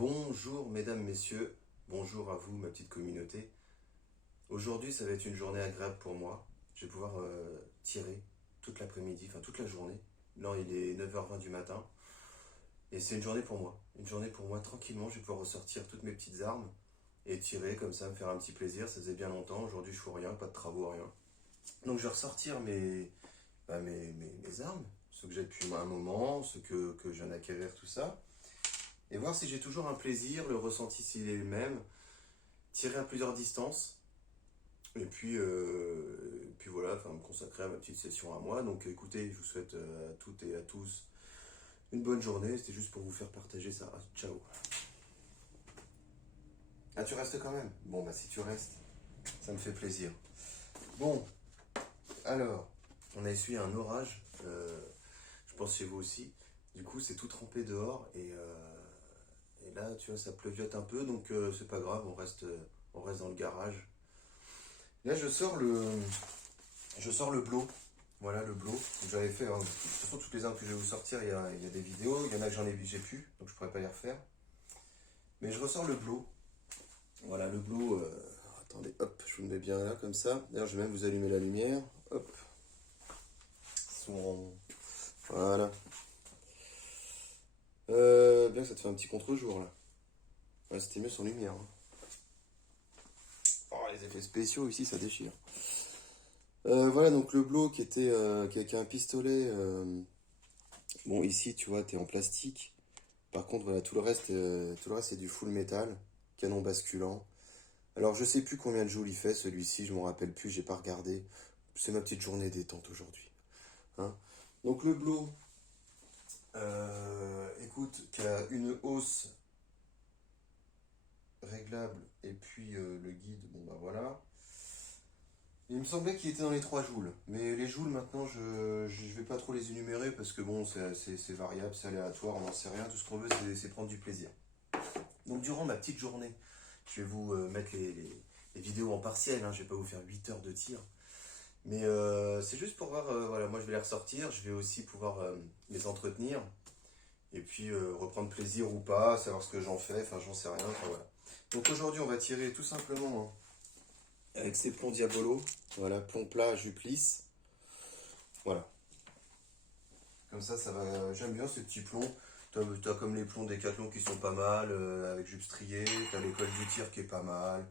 Bonjour mesdames, messieurs, bonjour à vous ma petite communauté. Aujourd'hui ça va être une journée agréable pour moi. Je vais pouvoir tirer toute l'après-midi, enfin toute la journée. Là il est 9h20 du matin. Et c'est une journée pour moi. Une journée pour moi tranquillement, je vais pouvoir ressortir toutes mes petites armes et tirer comme ça, me faire un petit plaisir. Ça faisait bien longtemps, aujourd'hui je fous rien, pas de travaux, rien. Donc je vais ressortir mes armes, ceux que j'ai depuis un moment, ceux que je viens d'acquérir, tout ça. Et voir si j'ai toujours un plaisir, le ressenti s'il est le même, tirer à plusieurs distances, et puis voilà, enfin, me consacrer à ma petite session à moi. Donc écoutez, je vous souhaite à toutes et à tous une bonne journée, c'était juste pour vous faire partager ça. Ciao. Ah, tu restes quand même? Bon, bah si tu restes, ça me fait plaisir. Bon, alors, on a essuyé un orage, je pense chez vous aussi. Du coup, c'est tout trempé dehors et là, tu vois, ça pleuviote un peu, donc c'est pas grave, on reste dans le garage. Là, je sors le blow. Voilà le blow. J'avais fait, hein, de toute façon, toutes les armes que je vais vous sortir, il y a des vidéos. Il y en a que j'ai plus, donc je pourrais pas les refaire. Mais je ressors le blow. Voilà le blow. Attendez, hop, je vous le mets bien là, comme ça. D'ailleurs, je vais même vous allumer la lumière. Hop. Voilà. Bien que ça te fait un petit contre-jour là. Ouais, c'était mieux sans lumière, hein. Oh, les effets spéciaux ici, ça déchire. Voilà donc le blow qui a un pistolet. Bon, ici, tu vois, t'es en plastique. Par contre, voilà, tout le reste c'est du full métal, canon basculant. Alors, je sais plus combien de joules il fait celui-ci, je m'en rappelle plus, j'ai pas regardé. C'est ma petite journée détente aujourd'hui, hein. Donc le blow, écoute, qui a une hausse réglable et puis le guide, bon bah voilà. Il me semblait qu'il était dans les 3 joules, mais les joules maintenant je vais pas trop les énumérer parce que bon c'est variable, c'est aléatoire, on n'en sait rien, tout ce qu'on veut c'est prendre du plaisir. Donc durant ma petite journée, je vais vous mettre les vidéos en partiel, hein, je vais pas vous faire 8 heures de tir, mais c'est juste pour voir, voilà, moi je vais les ressortir, je vais aussi pouvoir les entretenir, et puis reprendre plaisir ou pas, savoir ce que j'en fais, enfin j'en sais rien, enfin voilà. Donc aujourd'hui on va tirer tout simplement, hein, avec ces plombs Diabolo, voilà, plomb plat, jupe lisse, voilà. Comme ça va, j'aime bien ces petits plombs. T'as comme les plombs Décathlon qui sont pas mal, avec jupe striée, t'as l'école du tir qui est pas mal. De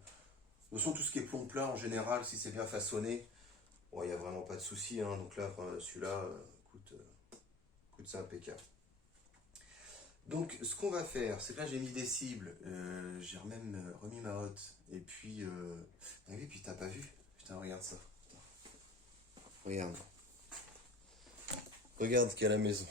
toute façon, tout ce qui est plomb plat en général, si c'est bien façonné, il n'y a vraiment pas de souci, hein. Donc là, celui-là, écoute, c'est impeccable. Donc, ce qu'on va faire, c'est que là, j'ai mis des cibles. J'ai même remis ma hotte. Et puis, ah oui, puis t'as pas vu? Putain, regarde ça. Regarde. Regarde ce qu'il y a à la maison.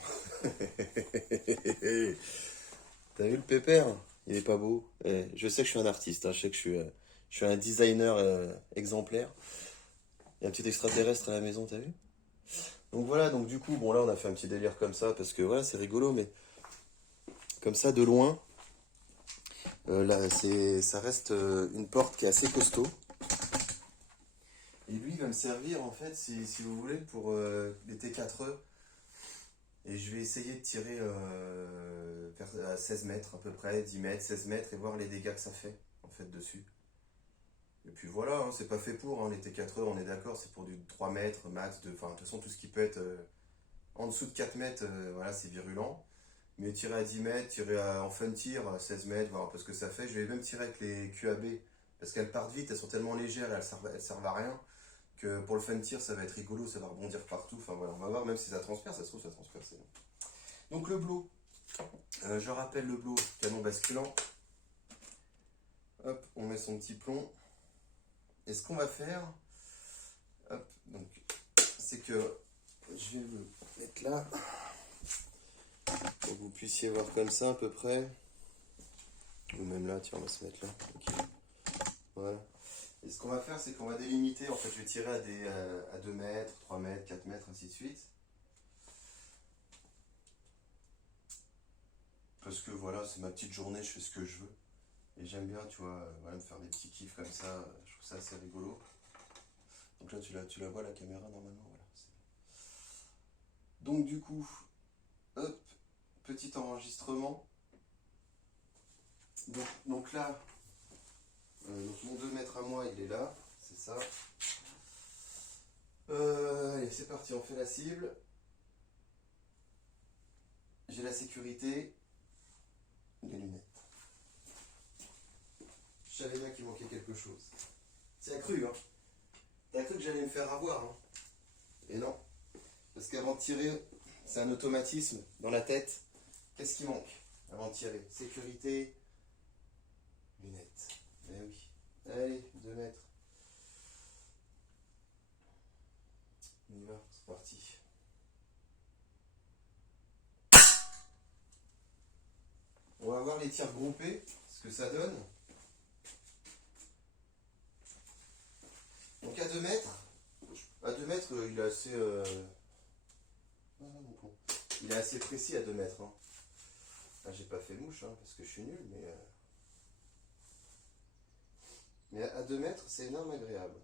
T'as vu le pépère? Il est pas beau. Je sais que je suis un artiste, hein. Je sais que je suis un designer exemplaire. Il y a un petit extraterrestre à la maison, t'as vu? Donc voilà, donc du coup, bon là on a fait un petit délire comme ça parce que voilà, c'est rigolo, mais comme ça de loin, là ça reste une porte qui est assez costaud. Et lui il va me servir en fait, si vous voulez, pour les T4E. Et je vais essayer de tirer à 16 mètres à peu près, 10 mètres, 16 mètres, et voir les dégâts que ça fait en fait dessus. Et puis voilà, hein, c'est pas fait pour, hein, les T4E, on est d'accord, c'est pour du 3 mètres max, enfin de toute façon tout ce qui peut être en dessous de 4 mètres, voilà, c'est virulent. Mais tirer à 10 mètres, en fun tir, à 16 mètres, voir un peu ce que ça fait. Je vais même tirer avec les QAB, parce qu'elles partent vite, elles sont tellement légères, elles servent à rien, que pour le fun tir, ça va être rigolo, ça va rebondir partout. Enfin voilà, on va voir, même si ça transperce, ça se trouve, ça transperce, c'est bon. Donc le blow, je rappelle le blow, canon basculant. Hop, on met son petit plomb. Et ce qu'on va faire, hop, donc, c'est que je vais le mettre là, pour que vous puissiez voir comme ça à peu près. Ou même là, tiens, on va se mettre là. Okay. Voilà. Et ce qu'on va faire, c'est qu'on va délimiter. En fait, je vais tirer à 2 mètres, 3 mètres, 4 mètres, ainsi de suite. Parce que voilà, c'est ma petite journée, je fais ce que je veux. Et j'aime bien, tu vois, voilà, me faire des petits kiffs comme ça. Je trouve ça assez rigolo. Donc là, tu la vois la caméra normalement, voilà. Donc du coup, hop, petit enregistrement. Donc là, donc mon 2 mètres à moi, il est là, c'est ça. Allez, c'est parti, on fait la cible. J'ai la sécurité, les lunettes. Je savais bien qu'il manquait quelque chose. C'est cru, hein. T'as cru que j'allais me faire avoir, hein. Et non. Parce qu'avant de tirer, c'est un automatisme dans la tête. Qu'est-ce qui manque avant de tirer? Sécurité, lunettes. Eh oui. Allez, 2 mètres. On y va, c'est parti. On va voir les tirs groupés, ce que ça donne. Donc à 2 mètres, il est assez... il est assez précis à 2 mètres. Hein. Ah, j'ai pas fait mouche, hein, parce que je suis nul, mais à 2 mètres, c'est énorme agréable.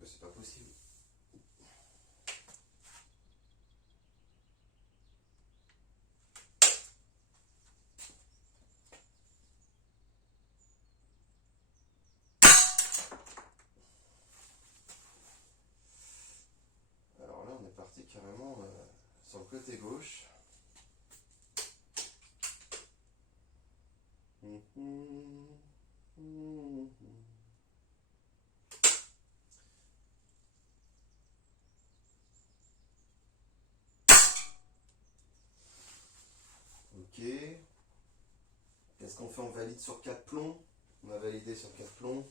C'est pas possible. Alors là, on est parti carrément sur le côté gauche. Ok. Qu'est-ce qu'on fait? On valide sur 4 plombs. On va valider sur 4 plombs.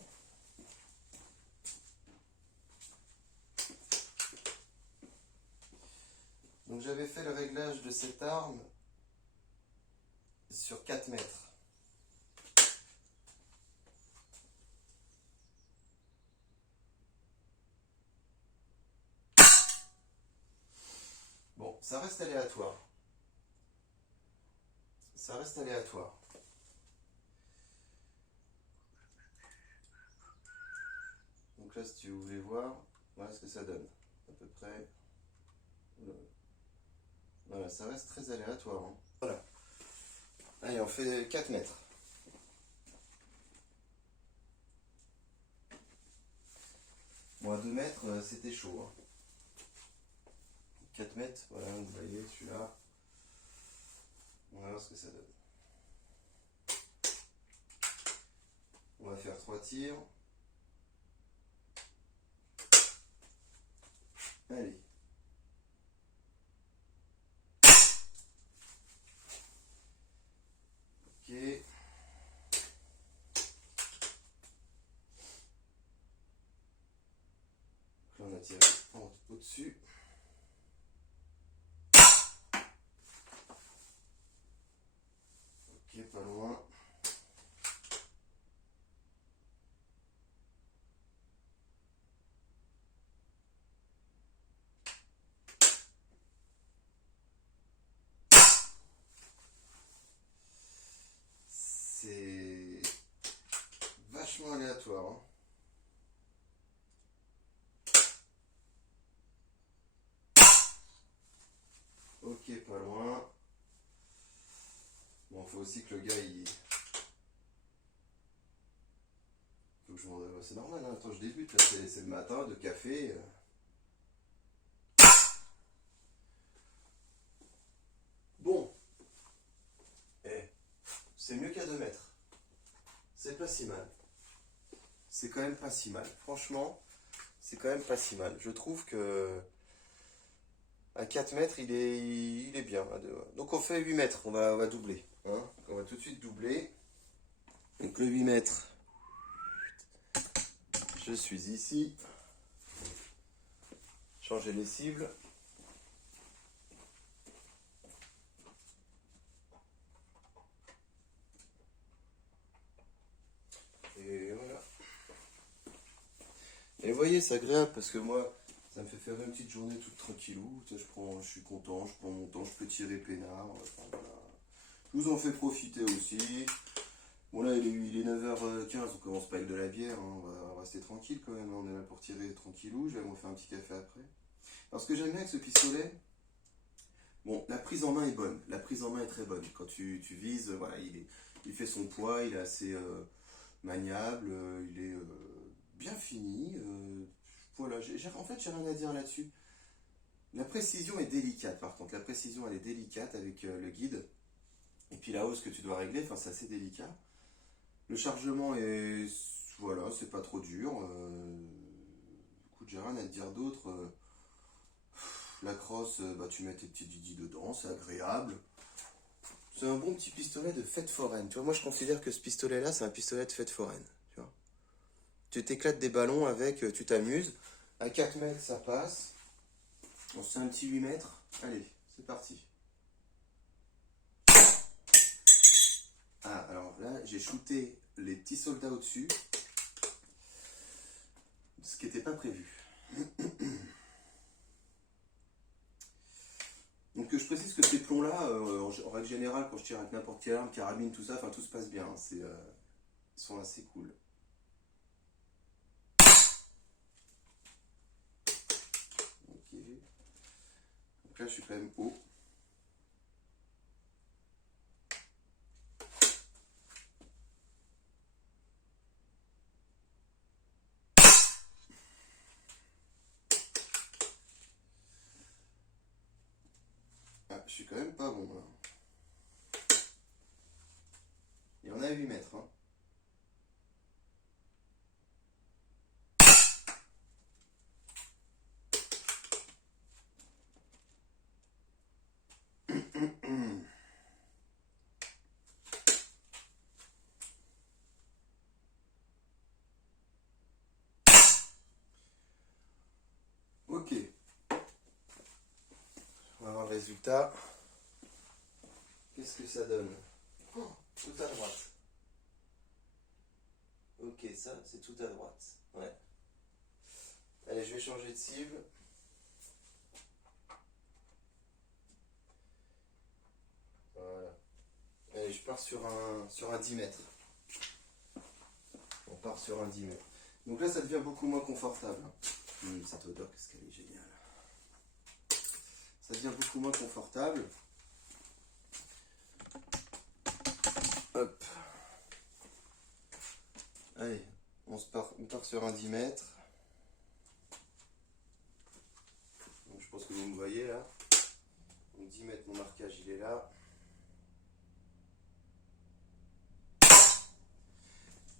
Donc j'avais fait le réglage de cette arme sur 4 mètres. Bon, ça reste aléatoire. Ça reste aléatoire. Donc là, si tu voulais voir, voilà ce que ça donne. À peu près. Voilà, ça reste très aléatoire. Hein. Voilà. Allez, on fait 4 mètres. Bon, à 2 mètres, c'était chaud. Hein. 4 mètres, voilà, vous voyez, celui-là. On va voir ce que ça donne. On va faire 3 tirs. Allez. Ok. Là, on a tiré au-dessus. Ok, pas loin. C'est vachement aléatoire. Hein. Ok, pas loin. Bon, faut aussi que le gars, il... Faut que je m'en... C'est normal, hein. Attends, je débute, là, c'est le matin, de café. Bon. Eh, c'est mieux qu'à 2 mètres. C'est pas si mal. C'est quand même pas si mal. Franchement, c'est quand même pas si mal. Je trouve que... À 4 mètres, il est bien. Donc on fait 8 mètres, on va doubler. Hein. On va tout de suite doubler. Donc le 8 mètres, je suis ici. Changer les cibles. Et voilà. Et vous voyez, c'est agréable parce que moi, ça me fait faire une petite journée toute tranquillou. Je suis content, je prends mon temps, je peux tirer peinard. Enfin, voilà. Je vous en fais profiter aussi. Bon là, il est 9h15, on commence pas avec de la bière. Hein. On va rester tranquille quand même. On est là pour tirer tranquillou. Je vais me faire un petit café après. Alors ce que j'aime bien avec ce pistolet, Bon, la prise en main est bonne. La prise en main est très bonne. Quand tu vises, voilà, il fait son poids, il est assez maniable, il est bien fini. Voilà, en fait, j'ai rien à dire là-dessus. La précision est délicate, par contre. La précision, elle est délicate avec le guide. Et puis la hausse que tu dois régler, enfin, c'est assez délicat. Le chargement est. Voilà, c'est pas trop dur. Écoute, j'ai rien à te dire d'autre. La crosse, bah, tu mets tes petits didis dedans, c'est agréable. C'est un bon petit pistolet de fête foraine. Tu vois, moi je considère que ce pistolet-là, c'est un pistolet de fête foraine. Tu vois. Tu t'éclates des ballons avec, tu t'amuses. À 4 mètres, ça passe. On se fait un petit 8 mètres. Allez, c'est parti. Ah, alors là, j'ai shooté les petits soldats au-dessus. Ce qui n'était pas prévu. Donc je précise que ces plombs-là, en règle générale, quand je tire avec n'importe quelle arme, carabine, tout ça, enfin tout se passe bien. Ils sont assez cool. Ok. Donc là, je suis quand même haut. Ah, je suis quand même pas bon là. Il y en a à 8 mètres. Hein. Ok. On va voir le résultat. Qu'est-ce que ça donne? Oh, tout à droite. Ok, ça, c'est tout à droite. Ouais. Allez, je vais changer de cible. Voilà. Allez, je pars sur un 10 mètres. On part sur un 10 mètres. Donc là, ça devient beaucoup moins confortable. Cette odeur, qu'est-ce qu'elle est géniale. Ça devient beaucoup moins confortable. Hop. Allez, on part sur un 10 mètres. Donc, je pense que vous me voyez là. Donc 10 mètres, mon marquage, il est là.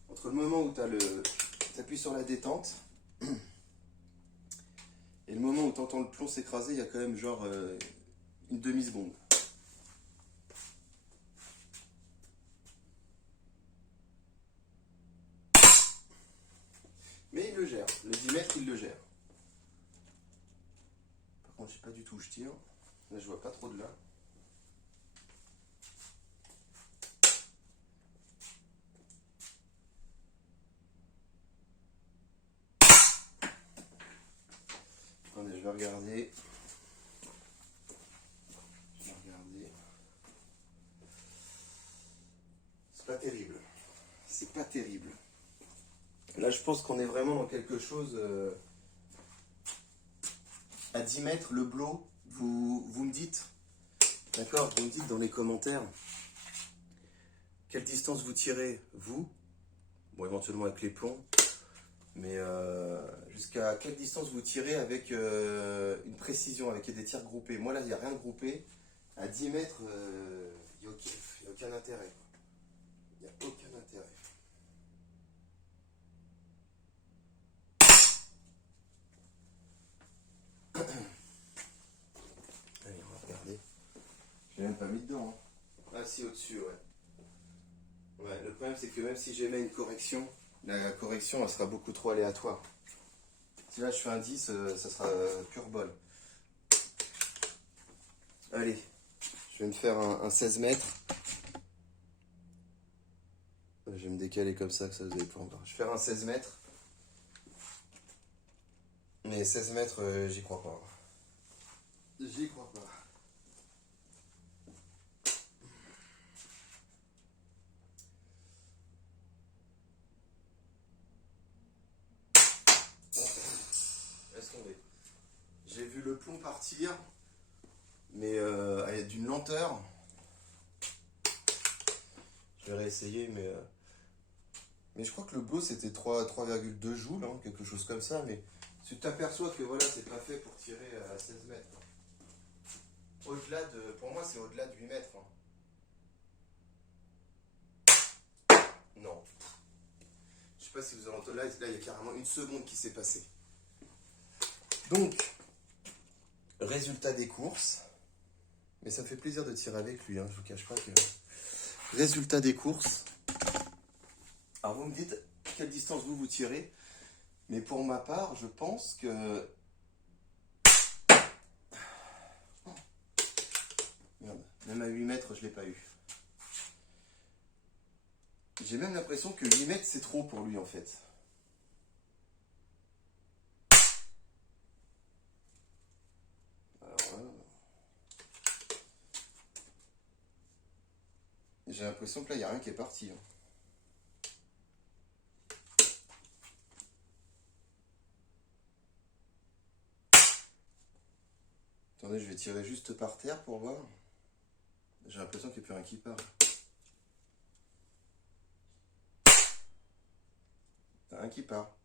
Entre le moment où tu appuies sur la détente et le moment où tu entends le plomb s'écraser, il y a quand même genre une demi-seconde. Mais il le gère. Le 10 mètres, il le gère. Par contre, je sais pas du tout où je tire. Là, je vois pas trop de là. Attendez, je vais regarder. C'est pas terrible. C'est pas terrible. Là, je pense qu'on est vraiment dans quelque chose. À 10 mètres, le blow, vous me dites. D'accord, vous me dites dans les commentaires quelle distance vous tirez, vous. Bon, éventuellement avec les plombs. Mais jusqu'à quelle distance vous tirez avec une précision, avec des tirs groupés. Moi, là, il n'y a rien de groupé. À 10 mètres, il n'y a aucun intérêt. Il n'y a aucun intérêt. Allez, on va regarder. Je l'ai même pas mis dedans. Hein. Ah si, au-dessus, ouais. Ouais, le problème, c'est que même si j'émets une correction, la correction, elle sera beaucoup trop aléatoire. Si là, je fais un 10, ça sera pur bol. Allez, je vais me faire un 16 mètres. Je vais me décaler comme ça, que ça vous allez pas voir. Je vais faire un 16 mètres. Mais 16 mètres, j'y crois pas. J'y crois pas. Laisse tomber. J'ai vu le plomb partir. mais d'une lenteur. Je vais réessayer, mais je crois que le Blow c'était 3,2 joules, hein, quelque chose comme ça, mais tu t'aperçois que voilà, c'est pas fait pour tirer à 16 mètres. Au-delà de, pour moi, c'est au-delà de 8 mètres. Non. Je sais pas si vous avez entendu. Là, il y a carrément une seconde qui s'est passée. Donc, résultat des courses. Mais ça me fait plaisir de tirer avec lui, hein, je vous cache pas que. Résultat des courses. Alors, vous me dites quelle distance vous tirez. Mais pour ma part, je pense que. Oh. Merde, même à 8 mètres, je l'ai pas eu. J'ai même l'impression que 8 mètres, c'est trop pour lui, en fait. Alors là, j'ai l'impression que là, il n'y a rien qui est parti. Hein. Attendez, je vais tirer juste par terre pour voir. J'ai l'impression qu'il n'y a plus rien qui part. Rien qui part.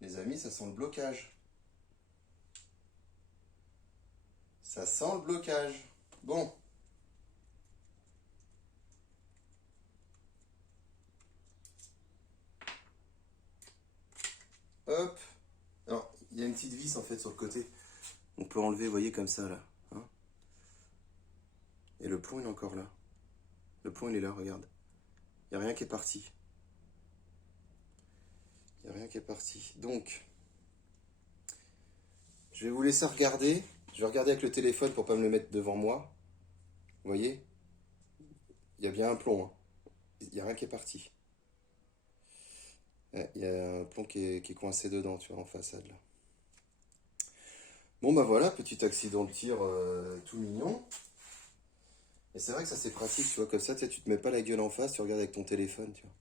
Les amis, ça sent le blocage. Ça sent le blocage. Bon. Hop. Alors, il y a une petite vis en fait sur le côté. On peut enlever, vous voyez, comme ça là. Hein, et le plomb, il est encore là. Le plomb, il est là, regarde. Il n'y a rien qui est parti. Il n'y a rien qui est parti. Donc, je vais vous laisser regarder. Je vais regarder avec le téléphone pour ne pas me le mettre devant moi. Vous voyez? Il y a bien un plomb. Hein. Il n'y a rien qui est parti. Il y a un plomb qui est coincé dedans, tu vois, en façade là. Bon bah voilà, petit accident de tir tout mignon. Et c'est vrai que ça c'est pratique, tu vois, comme ça, tu te mets pas la gueule en face, tu regardes avec ton téléphone, tu vois.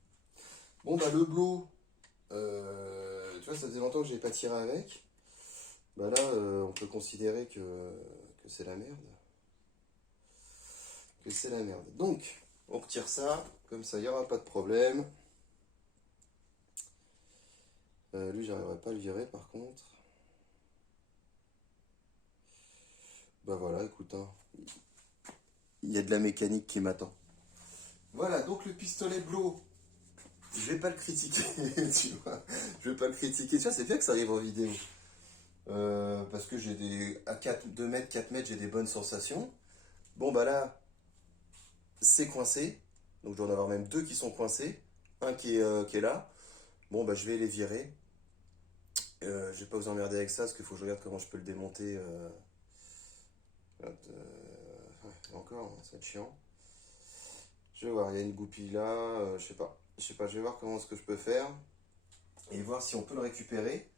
Bon bah le Blow, tu vois, ça faisait longtemps que je n'ai pas tiré avec. Bah là, on peut considérer que c'est la merde. Que c'est la merde. Donc, on retire ça, comme ça, il n'y aura pas de problème. Lui, j'arriverai pas à le virer par contre. Bah voilà, écoute, hein, il y a de la mécanique qui m'attend. Voilà, donc le pistolet Blow, je vais pas le critiquer, tu vois. Je vais pas le critiquer. Tu vois, c'est bien que ça arrive en vidéo. Parce que j'ai des. À 2 mètres, 4 mètres, j'ai des bonnes sensations. Bon, bah là, c'est coincé. Donc, je dois en avoir même 2 qui sont coincés. Un qui est là. Bon, bah, je vais les virer. Je vais pas vous emmerder avec ça, parce qu'il faut que je regarde comment je peux le démonter. Ouais, encore, ça va être chiant. Je vais voir, il y a une goupille là, je sais pas. Je vais voir comment est-ce que je peux faire. Et voir si on peut le récupérer.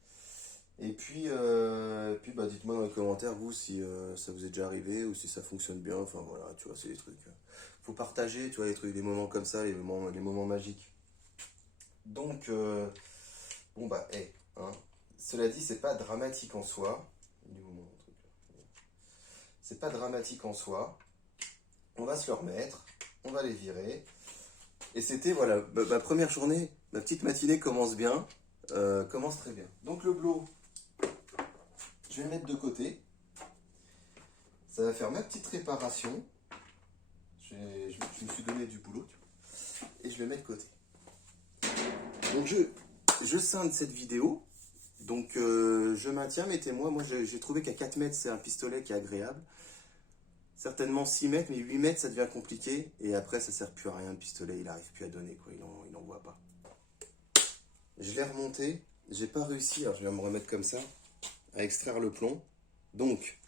Et puis bah, dites-moi dans les commentaires, vous, si ça vous est déjà arrivé ou si ça fonctionne bien. Enfin voilà, tu vois, c'est des trucs. Faut partager, tu vois, les trucs, des moments comme ça, les moments magiques. Donc, bon bah, hey, hein. Cela dit, c'est pas dramatique en soi. Il est où mon truc là? C'est pas dramatique en soi. On va se le remettre, on va les virer. Et c'était, voilà, ma première journée, ma petite matinée commence bien, commence très bien. Donc le Blow, je vais le mettre de côté. Ça va faire ma petite réparation. Je me suis donné du boulot, tu vois, et je le mets de côté. Donc je scinde cette vidéo. Donc je maintiens mes témoins. Moi j'ai trouvé qu'à 4 mètres c'est un pistolet qui est agréable. Certainement 6 mètres, mais 8 mètres ça devient compliqué. Et après ça sert plus à rien, le pistolet il n'arrive plus à donner, quoi. Il n'en voit pas. Je l'ai remonté. J'ai pas réussi, alors je vais me remettre comme ça, à extraire le plomb. Donc,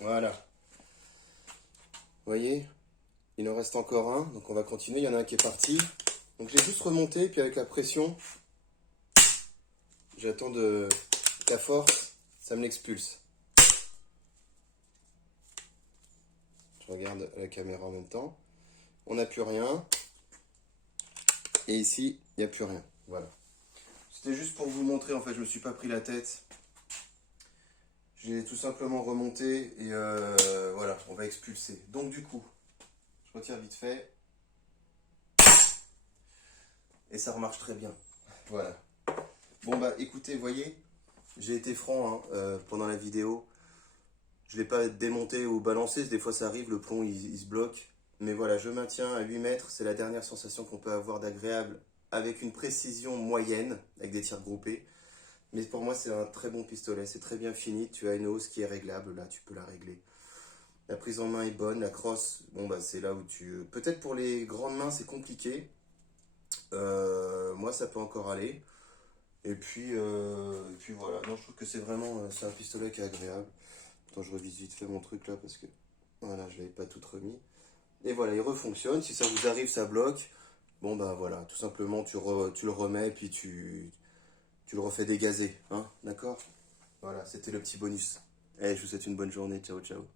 voilà. Vous voyez, il en reste encore un, donc on va continuer. Il y en a un qui est parti. Donc j'ai juste remonté, puis avec la pression, j'attends de la force, ça me l'expulse. Je regarde la caméra en même temps. On n'a plus rien. Et ici, il n'y a plus rien. Voilà. C'était juste pour vous montrer, en fait, je me suis pas pris la tête. J'ai tout simplement remonté et voilà, on va expulser. Donc du coup, je retire vite fait et ça remarche très bien. Voilà. Bon bah écoutez, voyez, j'ai été franc hein, pendant la vidéo. Je ne l'ai pas démonté ou balancé, des fois ça arrive, le plomb il se bloque. Mais voilà, je maintiens à 8 mètres, c'est la dernière sensation qu'on peut avoir d'agréable avec une précision moyenne, avec des tirs groupés. Mais pour moi c'est un très bon pistolet, c'est très bien fini, tu as une hausse qui est réglable, là tu peux la régler. La prise en main est bonne, la crosse, bon bah c'est là où tu... Peut-être pour les grandes mains c'est compliqué, moi ça peut encore aller. Et puis voilà, non je trouve que c'est vraiment, c'est un pistolet qui est agréable. Attends, je revise vite fait mon truc là parce que voilà, je l'avais pas tout remis. Et voilà, il refonctionne. Si ça vous arrive, ça bloque. Bon bah voilà, tout simplement tu le remets et puis tu le refais dégazer. Hein, d'accord? Voilà, c'était le petit bonus. Eh, je vous souhaite une bonne journée. Ciao, ciao.